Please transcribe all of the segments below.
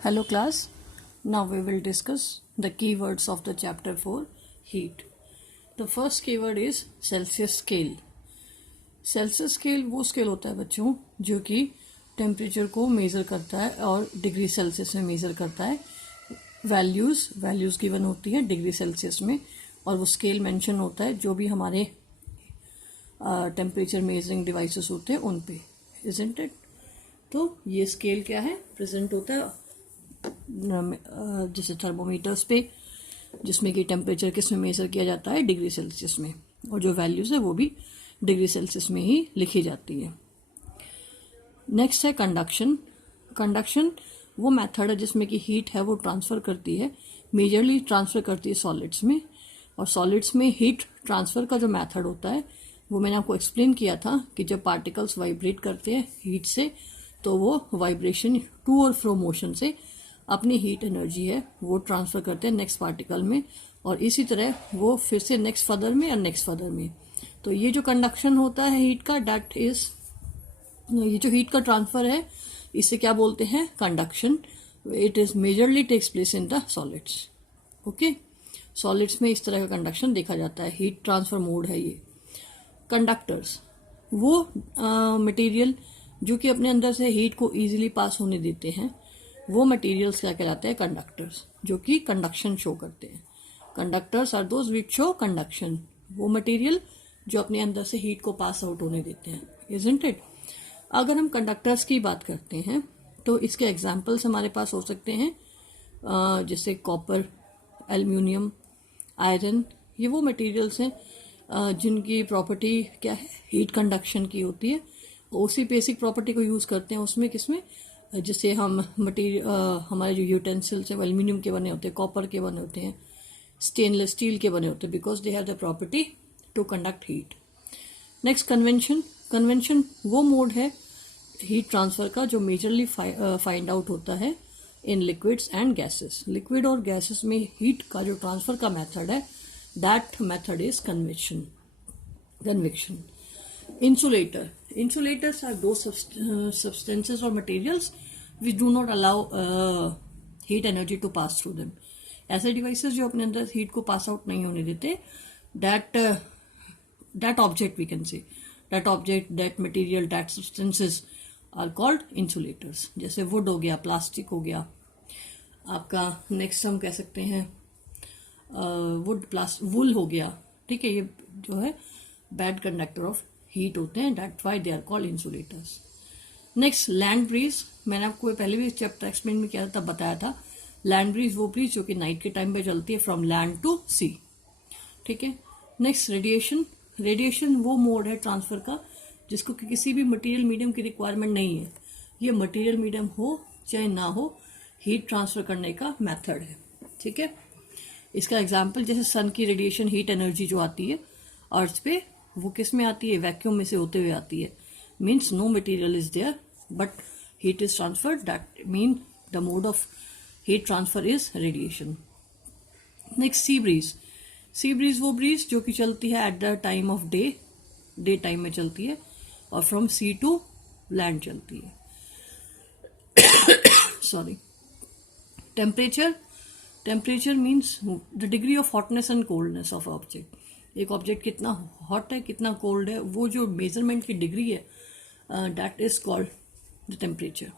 Hello class, now we will discuss the keywords of the chapter 4 heat. The first keyword is Celsius scale. Celsius scale वो scale होता है बच्चों जो कि temperature को measure करता है और डिग्री सेल्सियस में मेज़र करता है. वैल्यूज़ गिवन होती हैं डिग्री सेल्सियस में और वो स्केल मेंशन होता है जो भी हमारे टेम्परेचर मेजरिंग डिवाइसेस होते हैं उन पे, इजंट इट. तो ये स्केल क्या है, प्रेजेंट होता है जैसे थर्मोमीटर्स पे, जिसमें कि टेम्परेचर किस में मेज़र किया जाता है, डिग्री सेल्सियस में, और जो वैल्यूज़ है वो भी डिग्री सेल्सियस में ही लिखी जाती है. नेक्स्ट है कंडक्शन. कंडक्शन वो मेथड है जिसमें कि हीट है वो ट्रांसफ़र करती है, मेजरली ट्रांसफ़र करती है सॉलिड्स में. और सॉलिड्स में हीट ट्रांसफ़र का जो मेथड होता है वो मैंने आपको एक्सप्लेन किया था कि जब पार्टिकल्स वाइब्रेट करते हैं हीट से तो वो वाइब्रेशन टू और फ्रो मोशन से अपनी हीट एनर्जी है वो ट्रांसफ़र करते हैं नेक्स्ट पार्टिकल में, और इसी तरह वो फिर से नेक्स्ट फर्दर में और नेक्स्ट फर्दर में. तो ये जो कंडक्शन होता है हीट का, दैट इज, ये जो हीट का ट्रांसफ़र है इसे क्या बोलते हैं, conduction. It is majorly takes place in the solids. Okay, solids में इस तरह का कंडक्शन देखा जाता है, हीट ट्रांसफ़र मोड है ये. कंडक्टर्स वो मटेरियल जो कि अपने अंदर से हीट को ईजिली पास होने देते हैं, वो मटेरियल्स क्या कहलाते हैं, कंडक्टर्स, जो कि कंडक्शन शो करते हैं. Conductors are those which show conduction. वो मटेरियल जो अपने अंदर से हीट को पास आउट होने देते हैं, इजंट इट. अगर हम कंडक्टर्स की बात करते हैं तो इसके एग्जाम्पल्स हमारे पास हो सकते हैं जैसे कॉपर, एल्यूमिनियम, आयरन. ये वो मटेरियल्स हैं जिनकी प्रॉपर्टी क्या है, हीट कंडक्शन की होती है. उसी बेसिक प्रॉपर्टी को यूज़ करते हैं उसमें, किसमें, जैसे हम मटेरियल, हमारे जो यूटेंसिल्स हैं वो एल्यूमिनियम के बने होते हैं, कॉपर के बने होते हैं, स्टेनलेस स्टील के बने होते हैं, because they have the property to conduct heat. Next convention. Convention वो मोड है हीट ट्रांसफ़र का जो मेजरली फाइंड आउट होता है in liquids and gases. Liquid और गैसेस में हीट का जो ट्रांसफ़र का मेथड है, that method is convection. Insulator. Insulators are those substances or materials which do not allow heat energy to pass through them. ऐसे devices जो अपने अंदर हीट को पास आउट नहीं होने देते, that object we can say, that object, that material, that substances are called insulators. जैसे would हो गया, प्लास्टिक हो गया आपका. नेक्स्ट हम कह सकते हैं वुल हो गया. ठीक है, ये जो है बैड कंडक्टर ऑफ हीट होते हैं, that why they are called insulators. Next land breeze. मैंने आपको पहले भी चैप्टर एक्सप्लेन में किया था, तब बताया था. लैंड ब्रीज वो ब्रीज जो कि नाइट के टाइम पे चलती है फ्रॉम लैंड टू सी. ठीक है. Next radiation. रेडिएशन वो मोड है ट्रांसफर का जिसको कि किसी भी मटेरियल मीडियम की रिक्वायरमेंट नहीं है. ये मटेरियल मीडियम हो चाहे ना हो, हीट ट्रांसफर करने का मेथड है. ठीक है. इसका एग्जाम्पल जैसे सन की रेडिएशन हीट एनर्जी जो आती है अर्थ पे, वो किस में आती है, वैक्यूम में से होते हुए आती है. Means no material is there but heat is transferred, that mean the mode of heat transfer is radiation. Next sea breeze. Sea breeze वो ब्रीज जो कि चलती है at the time of day time में चलती है और फ्रॉम सी टू लैंड चलती है. Sorry. Temperature. Temperature means the degree of hotness and coldness of object. एक ऑब्जेक्ट कितना हॉट है कितना कोल्ड है, वो जो मेजरमेंट की डिग्री है, that is called the temperature.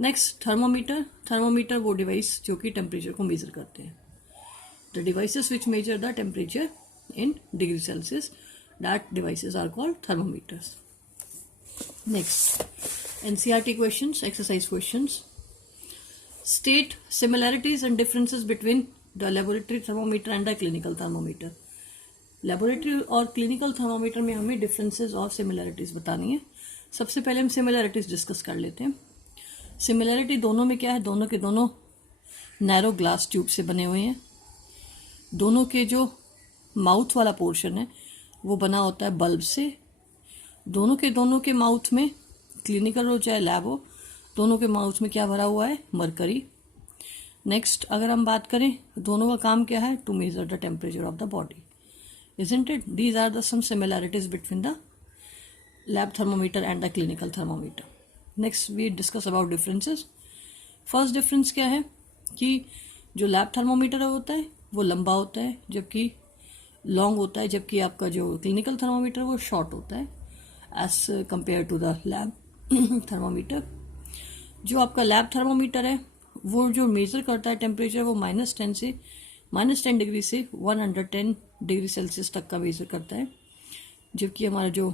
Next thermometer. Thermometer वो डिवाइस जो कि टेम्परेचर को मेजर करते हैं. The devices which measure the temperature in degree Celsius, that devices are called thermometers. Next NCERT questions, exercise questions. State similarities and differences between the laboratory thermometer and the clinical thermometer. Laboratory और clinical thermometer में हमें differences और similarities बतानी है. सबसे पहले हम similarities discuss कर लेते हैं. सिमिलैरिटी दोनों में क्या है, दोनों के दोनों नैरो ग्लास ट्यूब से बने हुए हैं. दोनों के जो माउथ वाला पोर्शन है वो बना होता है बल्ब से. दोनों के माउथ में, क्लिनिकल हो चाहे लैब हो, दोनों के माउथ में क्या भरा हुआ है, मरकरी. नेक्स्ट अगर हम बात करें, दोनों का काम क्या है, to measure the temperature of the body, isn't it? These are the some similarities between the lab thermometer and the clinical thermometer. Next we discuss about differences. First difference क्या है कि जो लैब थर्मोमीटर होता है वो लंबा होता है, जबकि लॉन्ग होता है, जबकि आपका जो क्लिनिकल थर्मोमीटर वो शॉर्ट होता है as compare to the lab thermometer. जो आपका लैब थर्मोमीटर है वो जो मेज़र करता है टेम्परेचर वो -10 से -10 डिग्री से 110 डिग्री सेल्सियस तक का मेज़र करता है, जबकि हमारा जो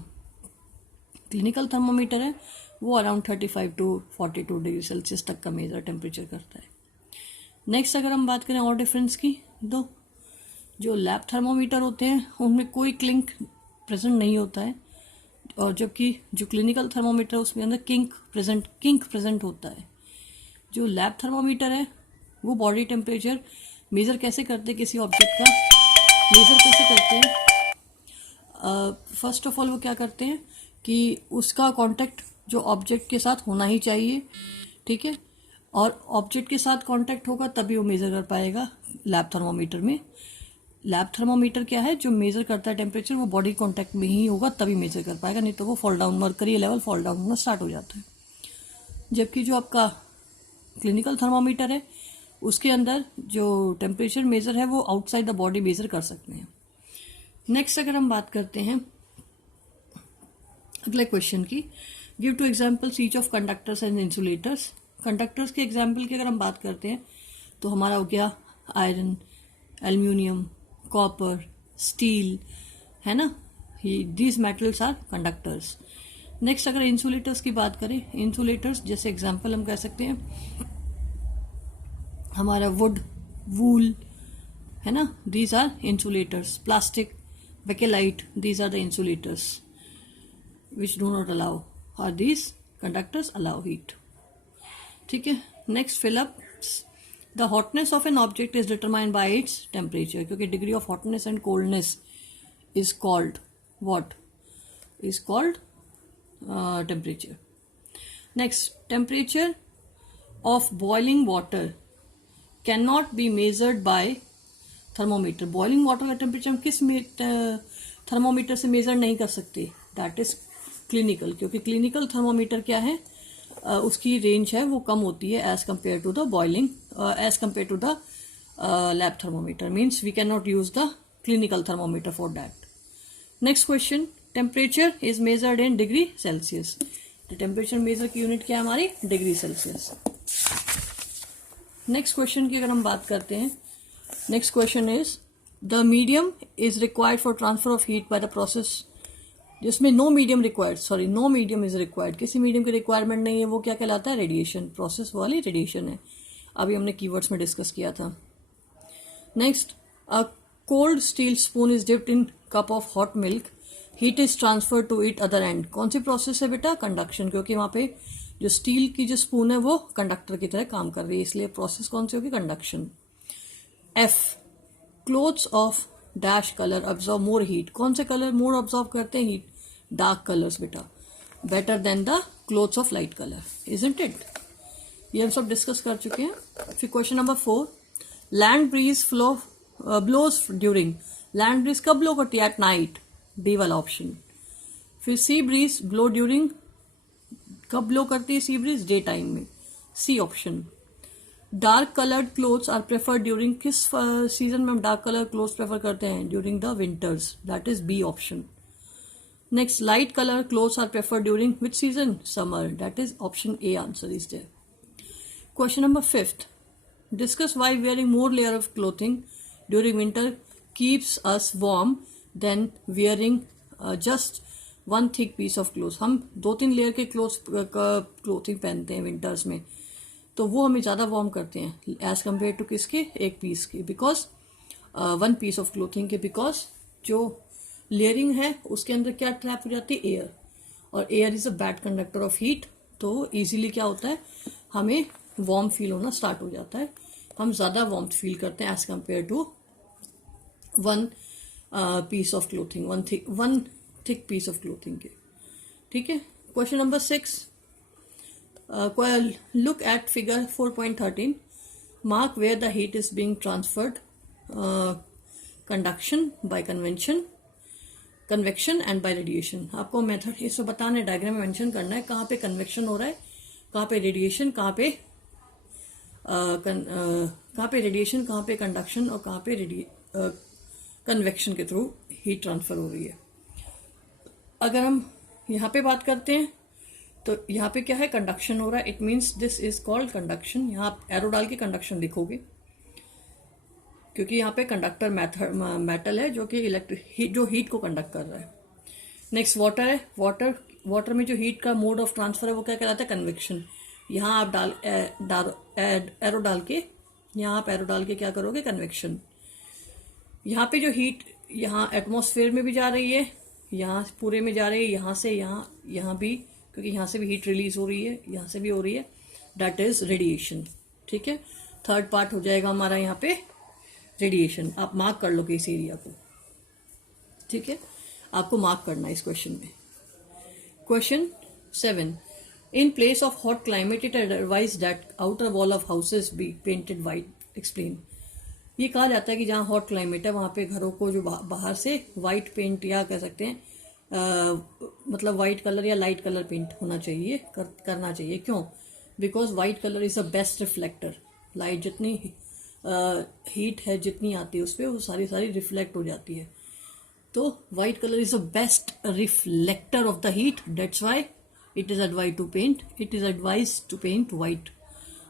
क्लिनिकल थर्मोमीटर है वो अराउंड 35 टू 42 डिग्री सेल्सियस तक का मेज़र टेम्परेचर करता है। नेक्स्ट अगर हम बात करें और डिफरेंस की, तो जो लैब थर्मोमीटर होते हैं उनमें कोई क्लिंक प्रेजेंट नहीं होता है, और जबकि जो क्लिनिकल थर्मोमीटर उसमें अंदर किंक प्रेजेंट होता है। जो लैब थर्मोमीटर है वो बॉडी टेम्परेचर मेज़र कैसे करते हैं, किसी ऑब्जेक्ट का मेज़र कैसे करते हैं, फर्स्ट ऑफ ऑल वो क्या करते हैं कि उसका कांटेक्ट जो ऑब्जेक्ट के साथ होना ही चाहिए, ठीक है, और ऑब्जेक्ट के साथ कांटेक्ट होगा तभी वो मेज़र कर पाएगा लैब थर्मोमीटर में। लैब थर्मोमीटर क्या है, जो मेज़र करता है टेम्परेचर वो बॉडी कांटेक्ट में ही होगा तभी मेज़र कर पाएगा, नहीं तो वो fall down, mercury level fall down होना स्टार्ट हो जाता है। जबकि जो आपका क्लिनिकल थर्मोमीटर है उसके अंदर जो टेम्परेचर मेज़र है वो आउटसाइड द बॉडी मेज़र कर सकते हैं। नेक्स्ट अगर हम बात करते हैं अगले क्वेश्चन की, give two examples each of conductors and insulators. Conductors के एग्जाम्पल की अगर हम बात करते हैं तो हमारा हो गया आयरन, एल्यूमिनियम, कॉपर, स्टील, है ना, these metals are conductors. Next अगर इंसुलेटर्स की बात करें, इंसुलेटर्स जैसे एग्जांपल हम कह सकते हैं हमारा वुड, वूल, है ना, these are insulators. Plastic, bakelite, these are the insulators which do not allow, और दीज कंडक्टर्स अलाउ हीट। ठीक है, next fill ups. The hotness of an object is determined by its temperature, क्योंकि degree of hotness and coldness is called what, is called temperature. Next, temperature of boiling water cannot be measured by thermometer. Boiling water का temperature हम किस thermometer से major नहीं कर सकते, that is clinical, क्योंकि clinical thermometer क्या है, उसकी रेंज है वो कम होती है as compared to the boiling, as compared to the lab thermometer, means we cannot use the clinical thermometer for that. Next question, temperature is measured in degree Celsius. तो temperature measure की unit क्या है हमारी, degree Celsius. Next question की अगर हम बात करते हैं, next question is the medium is required for transfer of heat by the process, जिसमें नो मीडियम इज रिक्वायर्ड, किसी मीडियम की रिक्वायरमेंट नहीं है, वो क्या कहलाता है, रेडिएशन, प्रोसेस वाली रेडिएशन है। अभी हमने कीवर्ड्स में डिस्कस किया था। Next, a cold steel spoon is dipped in cup of hot milk, heat is transfer to it other end. कौन सी प्रोसेस है बेटा, कंडक्शन, क्योंकि वहां पे जो स्टील की जो स्पून है वो कंडक्टर की तरह काम कर रही है, इसलिए प्रोसेस कौन सी होगी, conduction. F, clothes of dash colour absorb more heat, कौन से कलर मोर ऑब्जॉर्व करते हैं हीट, डार्क कलर्स बेटा, better than the clothes of light colour, isn't it. ये हम सब डिस्कस कर चुके हैं। फिर question number 4, land breeze flow blows during, land breeze कब ब्लो करती है, एट नाइट, डी वाला ऑप्शन। फिर सी ब्रीज ब्लो ड्यूरिंग, कब ब्लो करती है सी ब्रीज, डे टाइम में, C option. Dark coloured clothes are preferred during, किस सीजन में हम डार्क कलर क्लोथ्स प्रेफर करते हैं, during the winters, that is B option. Next, light colour clothes are preferred during which season, summer, that is option A answer is there. Question number 5, discuss why wearing more layer of clothing during winter keeps us warm than wearing just one thick piece of cloth. हम 2-3 layer के clothing पहनते हैं winters में, तो वो हमें ज़्यादा warm करते हैं एज कम्पेयर टू किसके, एक पीस के, because one piece of clothing के, बिकॉज जो लेयरिंग है उसके अंदर क्या ट्रैप हो जाती है, एयर, और air is a bad conductor of heat, तो इजीली क्या होता है, हमें वार्म फील होना स्टार्ट हो जाता है, हम ज़्यादा वार्म फील करते हैं as compare to one piece of clothing, one thick piece of clothing के। ठीक है, question number 6, look at figure 4.13, mark where the heat is being transferred, conduction by convection and by radiation. आपको method इसको बताना है, diagram में mention करना है कहाँ पे कन्वेक्शन हो रहा है, कहाँ पे रेडिएशन, कहाँ पे कहाँ पे रेडिएशन, कहाँ पे कंडक्शन और कहाँ पे कन्वेक्शन के थ्रू हीट ट्रांसफर हो रही है। अगर हम यहाँ पे बात करते हैं तो यहाँ पे क्या है, कंडक्शन हो रहा है, it means this is called conduction. यहाँ आप एरो डाल के कंडक्शन लिखोगे, क्योंकि यहाँ पे कंडक्टर मेटल है जो कि जो हीट को कंडक्ट कर रहा है। नेक्स्ट वाटर है, वाटर में जो हीट का मोड ऑफ ट्रांसफर है वो क्या कहलाता है, कन्वेक्शन। यहाँ आप एरो डाल के, यहाँ आप एरो डाल के क्या करोगे, कन्वेक्शन। यहाँ पे जो हीट यहाँ एटमॉस्फेयर में भी जा रही है, यहाँ पूरे में जा रही है, यहाँ से यहाँ भी, क्योंकि यहाँ से भी हीट रिलीज हो रही है, यहाँ से भी हो रही है, दैट इज रेडिएशन। ठीक है, थर्ड पार्ट हो जाएगा हमारा यहाँ पे रेडिएशन। आप मार्क कर लो इस एरिया को, ठीक है, आपको मार्क करना है इस क्वेश्चन में। Question 7, in place of hot climate it advise that outer wall of houses be painted white, explain. ये कहा जाता है कि जहाँ हॉट क्लाइमेट है वहाँ पे घरों को जो बाहर से वाइट पेंट या कह सकते हैं मतलब वाइट कलर या लाइट कलर पेंट होना चाहिए, करना चाहिए। क्यों? Because white colour is the best reflector. Light जितनी हीट है जितनी आती है उस पर वो सारी रिफ्लेक्ट हो जाती है। तो white colour is the best reflector of the heat, that's why it is advised to paint white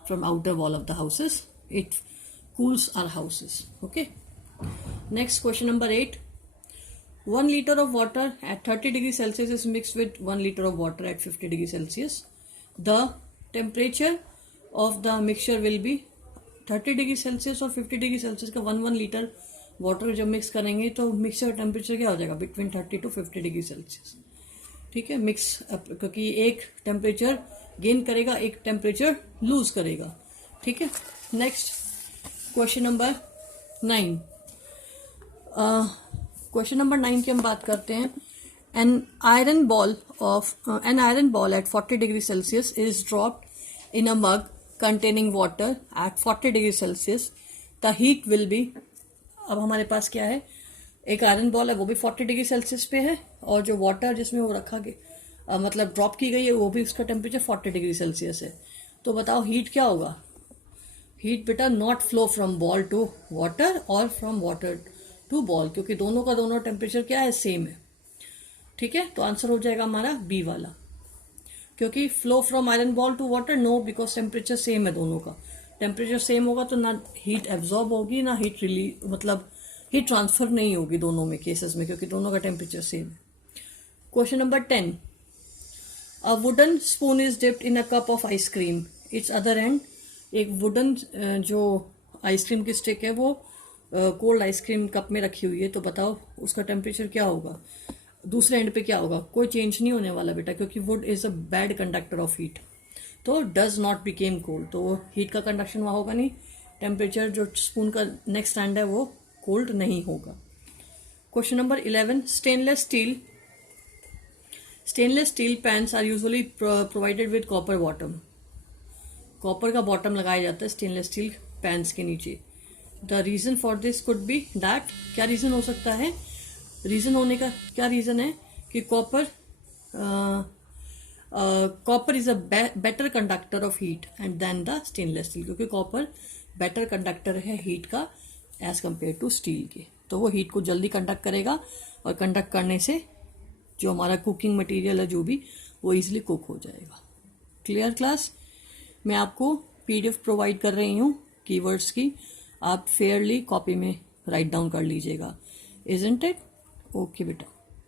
from outer wall of the houses. It cools our houses. Okay, next question number 8, 1 liter of water at 30 degrees Celsius is mixed with 1 liter of water at 50 degrees Celsius. The temperature of the mixture will be 30 degree Celsius और 50 degree Celsius का 1 litre water जब mix करेंगे तो mixer temperature क्या हो जाएगा, between 30 to 50 degree Celsius. ठीक है, मिक्स, क्योंकि एक टेम्परेचर गेन करेगा, एक टेम्परेचर लूज करेगा। ठीक है, next question number 9। Question number 9 की हम बात करते हैं। An iron ball at 40 degree Celsius is dropped in a mug containing water at 40 degree Celsius, the heat will be. अब हमारे पास क्या है, एक आयरन बॉल है वो भी 40 डिग्री सेल्सियस पे है, और जो वाटर जिसमें वो रखा गया मतलब ड्रॉप की गई है वो भी उसका टेम्परेचर 40 डिग्री सेल्सियस है। तो बताओ हीट क्या होगा। हीट बेटा not flow from ball to water और फ्रॉम वाटर टू बॉल, क्योंकि दोनों का दोनों टेम्परेचर क्या है, सेम है। ठीक है, तो आंसर हो जाएगा हमारा बी वाला, क्योंकि flow from iron ball to water no, because temperature same है दोनों का। टेम्परेचर सेम होगा तो ना हीट एब्जॉर्ब होगी ना हीट रिलीज, मतलब हीट ट्रांसफर नहीं होगी दोनों में केसेस में, क्योंकि दोनों का टेम्परेचर सेम है। Question number 10, a wooden spoon is dipped in a cup of ice cream, it's other and. एक वुडन जो आइसक्रीम की स्टिक है वो कोल्ड आइसक्रीम कप में रखी हुई है, तो बताओ उसका टेम्परेचर क्या होगा, दूसरे एंड पे क्या होगा। कोई चेंज नहीं होने वाला बेटा, क्योंकि would is a bad conductor of heat, तो डज नॉट बिकेम कोल्ड, तो हीट का कंडक्शन वहाँ होगा नहीं। टेम्परेचर जो स्पून का नेक्स्ट एंड है वो कोल्ड नहीं होगा। Question number 11, stainless steel pans are usually provided with copper bottom. Copper का बॉटम लगाया जाता है स्टेनलेस स्टील पैन्स के नीचे। The reason for this could be that, क्या रीजन हो सकता है, रीजन होने का क्या रीजन है कि copper is a better conductor of heat and than the stainless steel, क्योंकि कॉपर बेटर कंडक्टर है हीट का एज कंपेयर टू स्टील के, तो वो हीट को जल्दी कंडक्ट करेगा, और कंडक्ट करने से जो हमारा कुकिंग मटेरियल है जो भी वो इजीली कुक हो जाएगा। Clear class? मैं आपको PDF प्रोवाइड कर रही हूँ कीवर्ड्स की, आप फेयरली कॉपी में राइट डाउन कर लीजिएगा। Isn't it? ओके बेटा।